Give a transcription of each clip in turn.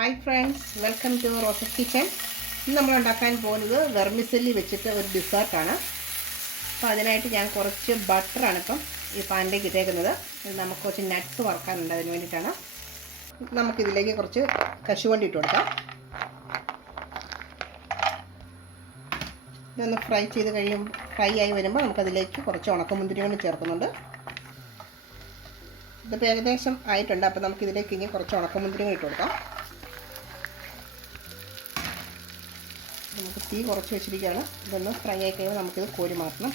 Hi friends, welcome to Rose's kitchen. ഇന്ന് നമ്മൾ ഉണ്ടാക്കാൻ പോകുന്നത് വെർമിസെല്ലി വെച്ചിട്ട് ഒരു ഡിസേർട്ടാണ്. അപ്പോൾ അതിനായിട്ട് ഞാൻ കുറച്ച് ബട്ടറാണ് ഇപ്പം ഈ പാനിലേക്ക് ഇട്ടേക്കുന്നത്. നമുക്ക് കുറച്ച് നട്ട്സ് വറുക്കാനുണ്ട്, അതിന് വേണ്ടിയിട്ടാണ്. നമുക്കിതിലേക്ക് കുറച്ച് കശുവണ്ടി ഇട്ട് കൊടുക്കാം. ഇതൊന്ന് ഫ്രൈ ആയി വരുമ്പോൾ നമുക്കതിലേക്ക് കുറച്ച് ഉണക്കമുന്തിരി കൊണ്ട് ചേർക്കുന്നുണ്ട്. ഇതിപ്പോൾ ഏകദേശം ആയിട്ടുണ്ട്. അപ്പോൾ നമുക്കിതിലേക്ക് ഇനി കുറച്ച് ഉണക്കമുന്തിരി ഇട്ട് കൊടുക്കാം. നമുക്ക് തീ കുറച്ച് വെച്ചിരിക്കുകയാണ്. ഇതൊന്ന് ഫ്രൈ ആയി കഴിയുമ്പോൾ നമുക്കിത് കോരി മാറ്റണം.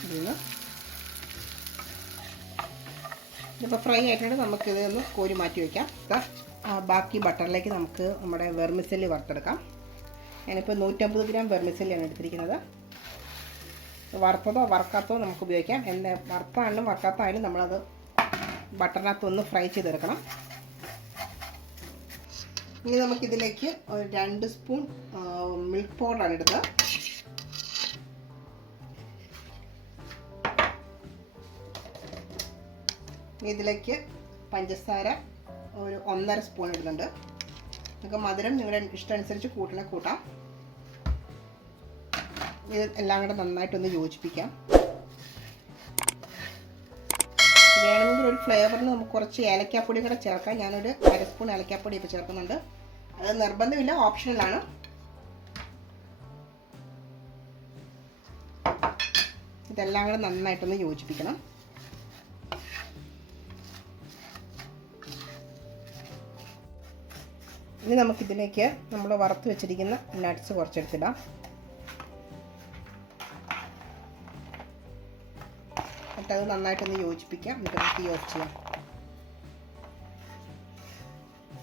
ഇതിപ്പോൾ ഫ്രൈ ആയിട്ടുണ്ട്. നമുക്കിത് ഒന്ന് കോരി മാറ്റി വയ്ക്കാം. ബാക്കി ബട്ടറിലേക്ക് നമുക്ക് നമ്മുടെ വെർമിസെല്ലി വറുത്തെടുക്കാം. ഞാനിപ്പോൾ 150 ഗ്രാം വെർമിസെല്ലിയാണ് എടുത്തിരിക്കുന്നത്. വറുത്തതോ വറുക്കാത്തതോ നമുക്ക് ഉപയോഗിക്കാം. വറുത്തായാലും വറുക്കാത്തായാലും നമ്മളത് ബട്ടറിനകത്തൊന്ന് ഫ്രൈ ചെയ്തെടുക്കണം. ഇനി നമുക്കിതിലേക്ക് ഒരു 2 സ്പൂൺ മിൽക്ക് പൗഡറാണ് ഇടുന്നത്. ഇതിലേക്ക് പഞ്ചസാര ഒരു 1.5 സ്പൂൺ ഇടുന്നുണ്ട്. നിങ്ങൾക്ക് മധുരം നിങ്ങളുടെ ഇഷ്ടമനുസരിച്ച് കൂട്ടാം. ഇത് എല്ലാം കൂടെ നന്നായിട്ടൊന്ന് യോജിപ്പിക്കാം. വേണമെങ്കിൽ ഒരു ഫ്ലേവറിന് നമുക്ക് കുറച്ച് ഏലക്കാപ്പൊടി കൂടെ ചേർക്കാം. ഞാനൊരു 1/2 സ്പൂൺ ഏലക്കാപ്പൊടി ഇപ്പോൾ ചേർക്കുന്നുണ്ട്. അത് നിർബന്ധമില്ല, ഓപ്ഷണലാണ്. ഇതെല്ലാം കൂടെ നന്നായിട്ടൊന്ന് യോജിപ്പിക്കണം. ഇനി നമുക്കിതിലേക്ക് നമ്മൾ വറുത്ത് വെച്ചിരിക്കുന്ന നട്ട്സ് കുറച്ചെടുത്തിടാം. അത് നന്നായിട്ടൊന്ന് യോജിപ്പിക്കാം. എന്നിട്ട് തീ ഓഫ് ചെയ്യാം.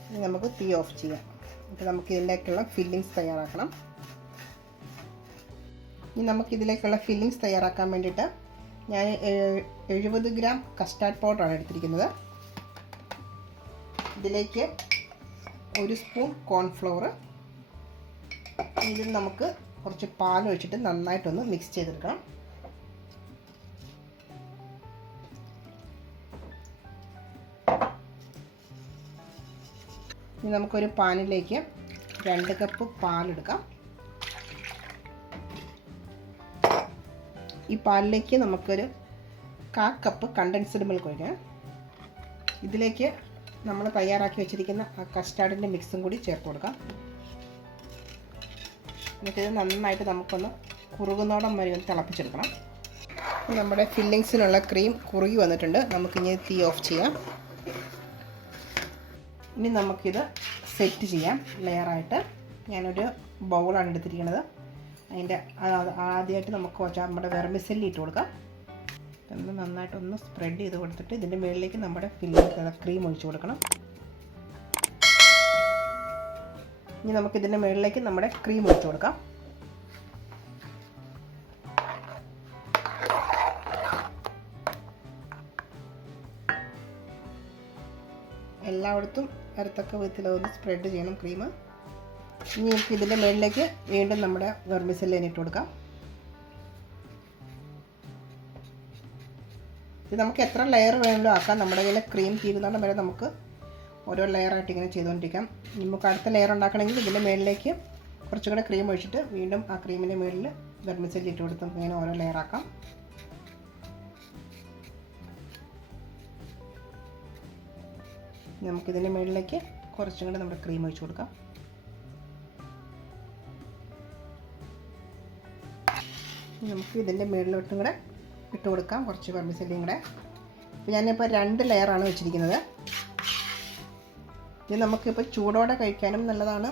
ഇനി നമുക്ക് തീ ഓഫ് ചെയ്യാം. എന്നിട്ട് നമുക്ക് ഇതിലേക്കുള്ള ഫില്ലിങ്സ് തയ്യാറാക്കണം. ഇനി നമുക്കിതിലേക്കുള്ള ഫില്ലിങ്സ് തയ്യാറാക്കാൻ വേണ്ടിയിട്ട് ഞാൻ 70 ഗ്രാം കസ്റ്റാർഡ് പൗഡറാണ് എടുത്തിരിക്കുന്നത്. ഇതിലേക്ക് 1 സ്പൂൺ കോൺഫ്ലവർ. ഇതിൽ നമുക്ക് കുറച്ച് പാൽ ഒഴിച്ചിട്ട് നന്നായിട്ടൊന്ന് മിക്സ് ചെയ്തെടുക്കണം. ഇനി നമുക്കൊരു പാനിലേക്ക് 2 കപ്പ് പാലെടുക്കാം. ഈ പാലിലേക്ക് നമുക്കൊരു 1/4 കപ്പ് കണ്ടൻസ്ഡ് മിൽക്ക് ഒഴിക്കണം. ഇതിലേക്ക് നമ്മൾ തയ്യാറാക്കി വെച്ചിരിക്കുന്ന ആ കസ്റ്റാർഡിൻ്റെ മിക്സും കൂടി ചേർത്ത് കൊടുക്കാം. എന്നിട്ട് ഇത് നന്നായിട്ട് നമുക്കൊന്ന് കുറുകുന്നോടം വരെ ഒന്ന് തിളപ്പിച്ചെടുക്കണം. നമ്മുടെ ഫില്ലിങ്സിനുള്ള ക്രീം കുറുകി വന്നിട്ടുണ്ട്. നമുക്കിനി തീ ഓഫ് ചെയ്യാം. ഇനി നമുക്കിത് സെറ്റ് ചെയ്യാം ലെയറായിട്ട്. ഞാനൊരു ബൗളാണ് എടുത്തിരിക്കുന്നത്. അതിൻ്റെ ആദ്യമായിട്ട് നമുക്ക് നമ്മുടെ വെർമിസെല്ലി ഇട്ട് കൊടുക്കാം. ഇതൊന്ന് നന്നായിട്ടൊന്ന് സ്പ്രെഡ് ചെയ്ത് കൊടുത്തിട്ട് ഇതിൻ്റെ മുകളിലേക്ക് നമ്മുടെ ഫില്ലിംഗ് ക്രീം ഒഴിച്ച് കൊടുക്കണം. ഇനി നമുക്കിതിൻ്റെ മുകളിലേക്ക് നമ്മുടെ ക്രീം ഒഴിച്ച് കൊടുക്കാം. എല്ലായിടത്തും വരത്തക്ക വിധത്തിൽ ഒന്ന് സ്പ്രെഡ് ചെയ്യണം ക്രീം. ഇനി നമുക്ക് ഇതിൻ്റെ മുകളിലേക്ക് വീണ്ടും നമ്മുടെ വെർമിസെല്ലി ഇട്ട് കൊടുക്കാം. ഇത് നമുക്ക് എത്ര ലെയർ വേണമെങ്കിലും ആക്കാം. നമ്മുടെ കയ്യിൽ ക്രീം തീരുന്നോളം വരെ നമുക്ക് ഓരോ ലെയറായിട്ട് ഇങ്ങനെ ചെയ്തുകൊണ്ടിരിക്കാം. നമുക്ക് അടുത്ത ലെയർ ഉണ്ടാക്കണമെങ്കിൽ ഇതിൻ്റെ മുകളിലേക്ക് കുറച്ചും കൂടെ ക്രീം ഒഴിച്ചിട്ട് വീണ്ടും ആ ക്രീമിൻ്റെ മുകളിൽ വെർമിസെല്ലി ഇട്ട് കൊടുത്ത് ഇങ്ങനെ ഓരോ ലെയറാക്കാം. നമുക്കിതിൻ്റെ മുകളിലേക്ക് കുറച്ചും കൂടെ നമ്മുടെ ക്രീം ഒഴിച്ച് കൊടുക്കാം. നമുക്ക് ഇതിൻ്റെ മുകളിലോട്ടും കൂടെ ഇട്ട് കൊടുക്കാം കുറച്ച് വെർമിസെല്ലിയും കൂടെ. അപ്പോൾ ഞാനിപ്പോൾ 2 ലെയറാണ് വെച്ചിരിക്കുന്നത്. ഇത് നമുക്കിപ്പോൾ ചൂടോടെ കഴിക്കാനും നല്ലതാണ്.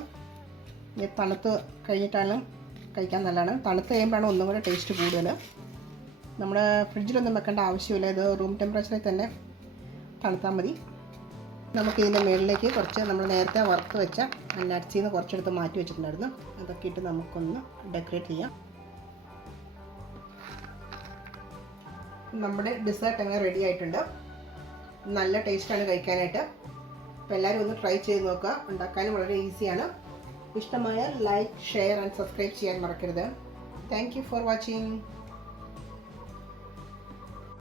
ഇത് തണുത്ത് കഴിഞ്ഞിട്ടാലും കഴിക്കാൻ നല്ലതാണ്. തണുത്ത് കഴിയുമ്പോഴാണ് ഒന്നും കൂടെ ടേസ്റ്റ് കൂടുതൽ. നമ്മൾ ഫ്രിഡ്ജിലൊന്നും വെക്കേണ്ട ആവശ്യമില്ല. ഇത് റൂം ടെമ്പറേച്ചറിൽ തന്നെ തണുത്താൽ മതി. നമുക്കിതിൻ്റെ മുകളിലേക്ക് കുറച്ച് നമ്മൾ നേരത്തെ വറുത്ത് വെച്ച നട്ട്സിൽ നിന്ന് കുറച്ചെടുത്ത് മാറ്റി വെച്ചിട്ടുണ്ടായിരുന്നു. അതൊക്കെ ഇട്ട് നമുക്കൊന്ന് ഡെക്കറേറ്റ് ചെയ്യാം. നമ്മുടെ ഡിസേർട്ട് അങ്ങനെ റെഡി ആയിട്ടുണ്ട്. നല്ല ടേസ്റ്റാണ് കഴിക്കാനായിട്ട്. അപ്പോൾ എല്ലാവരും ഒന്ന് ട്രൈ ചെയ്ത് നോക്കുക. ഉണ്ടാക്കാനും വളരെ ഈസിയാണ്. ഇഷ്ടമായ ലൈക്ക്, ഷെയർ ആൻഡ് സബ്സ്ക്രൈബ് ചെയ്യാൻ മറക്കരുത്. Thank you for watching.